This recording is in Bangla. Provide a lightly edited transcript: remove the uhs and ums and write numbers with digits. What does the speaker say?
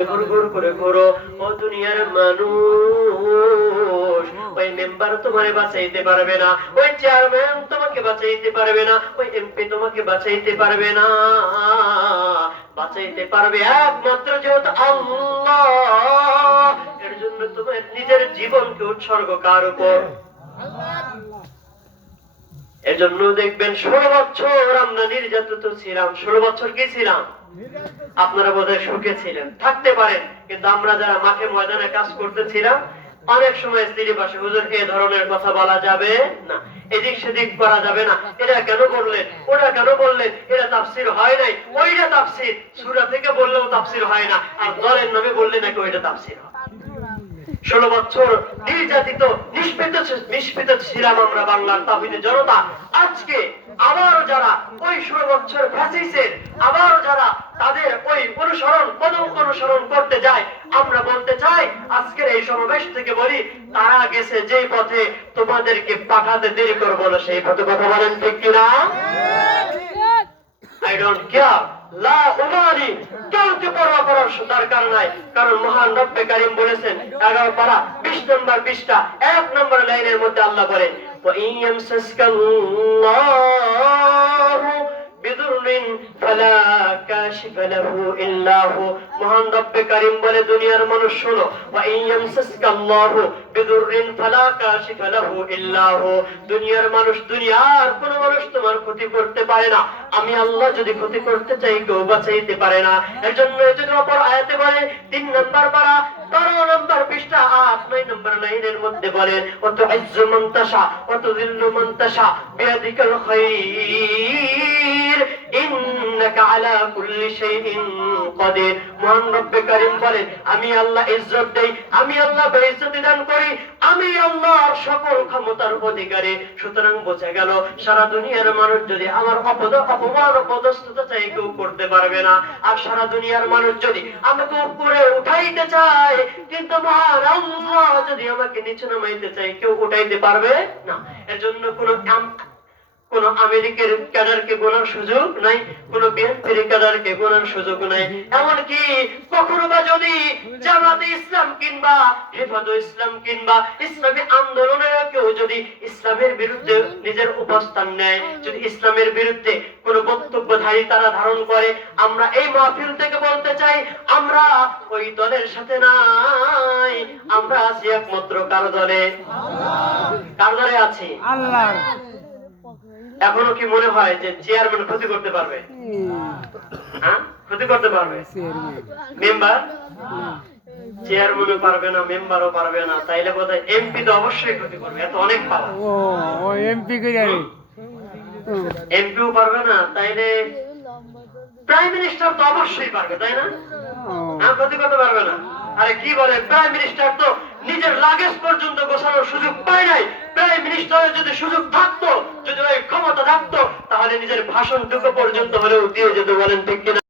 ঘুরঘুর করে ঘোরো ও দুনিয়ার মানুষ। ওই মেম্বার তোমারে বাঁচাইতে পারবে না, ওই চেয়ারম্যান তোমাকে বাঁচাইতে পারবে না, ওই এমপি তোমাকে বাঁচাইতে পারবে না। বাঁচাইতে পারবে একমাত্র যেহেতু আল্লাহ। এর জন্য তোমার নিজের জীবনকে উৎসর্গ কার উপর? এর জন্য দেখবেন 16 বছর আমরা নির্যাতিত ছিলাম। 16 বছর কি ছিলাম? আপনারা বোধহয় সুখে ছিলেন, থাকতে পারেন, কিন্তু আমরা যারা মাঠে ময়দানে কাজ করতেছিলাম অনেক সময় স্ত্রী পাশে, হুজুর এ ধরনের কথা বলা যাবে না, এদিক সেদিক করা যাবে না, এটা কেন বললেন, ওটা কেন বললেন, এটা তাফসির হয় নাই, ওইটা তাফসির, সূরা থেকে বললেও তাফসির হয় না, আর দলের নামে বললে নাকি ওইটা তাফসির হয়। 16 বছর নির্যাতিত নিষ্পেষিত ছিলাম আমরা বাংলার তাওহীদের জনতা। আজকে আবারও যারা ওই 16 বছর ফ্যাসিস্টের আবারও যারা তাদের ওই অনুসরণ করতে যায়, আমরা বলতে চাই আজকের এই সমাবেশ থেকে বলি, তারা গেছে যেই পথে তোমাদেরকে পাঠাতে দেরি করবো না, সেই পথে কথা বলেন ঠিক কিনা? I don't care, লা উবালি, কাউকে পরোয়া করার দরকার নাই। কারণ মহান রব্বে কারীম বলেছেন 11 পারা 20 নম্বর পৃষ্ঠা 1 নম্বর লাইনের মধ্যে আল্লাহ বলেন, ওয়া ইয়ামসাসকাল্লাহু বিদুররিন ফালা কাশিফা লাহু ইল্লা হু। মহান রব্বে কারীম বলে, দুনিয়ার মানুষ শোনো, ওয়া ইয়ামসাসকাল্লাহু বিদুররিন ফালা কাশিফা লাহু ইল্লা হু। দুনিয়ার মানুষ, দুনিয়ার কোন মানুষ তোমার ক্ষতি করতে পারে না, আমি আল্লাহ যদি ক্ষতি করতে চাই কেউ বাঁচাইতে পারে না। এর জন্য অপর আয়াতে বলে 3 নম্বর পারা 12 নম্বর পৃষ্ঠা 8 9 নম্বর লাইনের মধ্যে বলেন, ওয়া তুইজ্জু মান তাশা ওয়া তুযিল্লু মান তাশা বিয়াদিকাল খায়র ইন্নাকা আলা কুল্লি শাইইন কাদির। মহান রব্বে কারীম বলেন, আমি আল্লাহ ইজ্জত দেই, আমি আল্লাহ বেইজ্জতি দান করি, আমি আল্লাহর সকল ক্ষমতার অধিকারী। সুতরাং বোঝা গেল, সারা দুনিয়ার মানুষ যদি আমার অপমান অপদস্থতা চাই কেউ করতে পারবে না, আর সারা দুনিয়ার মানুষ যদি আমাকে উপরে উঠাইতে চায়, কিন্তু মহান আল্লাহ যদি আমাকে নিচে নামাইতে চায় কেউ উঠাইতে পারবে না। এর জন্য কোন আমেরিকার ক্যাডারকে গোনার সুযোগ নাই, কোন বিএনপির ক্যাডারকে গোনার সুযোগ নাই। এমনকি কখনো বা যদি জামাতে ইসলাম কিংবা হেফাজতে ইসলাম কিংবা ইসলামী আন্দোলনের কেউ যদি ইসলামের বিরুদ্ধে নিজের অবস্থান নেয়, যদি ইসলামের বিরুদ্ধে কোন বক্তব্যধারী তারা ধারণ করে, আমরা এই মাহফিল থেকে বলতে চাই, আমরা ওই দলের সাথে নাই, আমরা আছি একমাত্র কার দলে? কার দলে আছি? আল্লাহ। এখনো কি মনে হয় যে চেয়ারম্যান ক্ষতি করতে পারবে? হ্যাঁ, ক্ষতি করতে পারবে? মেম্বার চেয়ারম্যানও পারবে না, মেম্বারও পারবে না, তাইলে বোধহয় এমপি তো অবশ্যই ক্ষতি করবে, এত অনেক পাওয়া। ও এমপি কে জানি, এমপিও পারবে না, তাইলে প্রাইম মিনিস্টার তো অবশ্যই পারবে, তাই না? হ্যাঁ, ক্ষতি করতে পারবে না। আরে কি বলে, প্রাইম মিনিস্টার তো নিজের লাগেজ পর্যন্ত গোছানোর সুযোগ পায় নাই। প্রাইম মিনিস্টারের যদি সুযোগ থাকতো, যদি ওই ক্ষমতা থাকতো, তাহলে নিজের ভাষণটুকু পর্যন্ত হলেও দিয়ে যেত, বলেন ঠিক কিনা?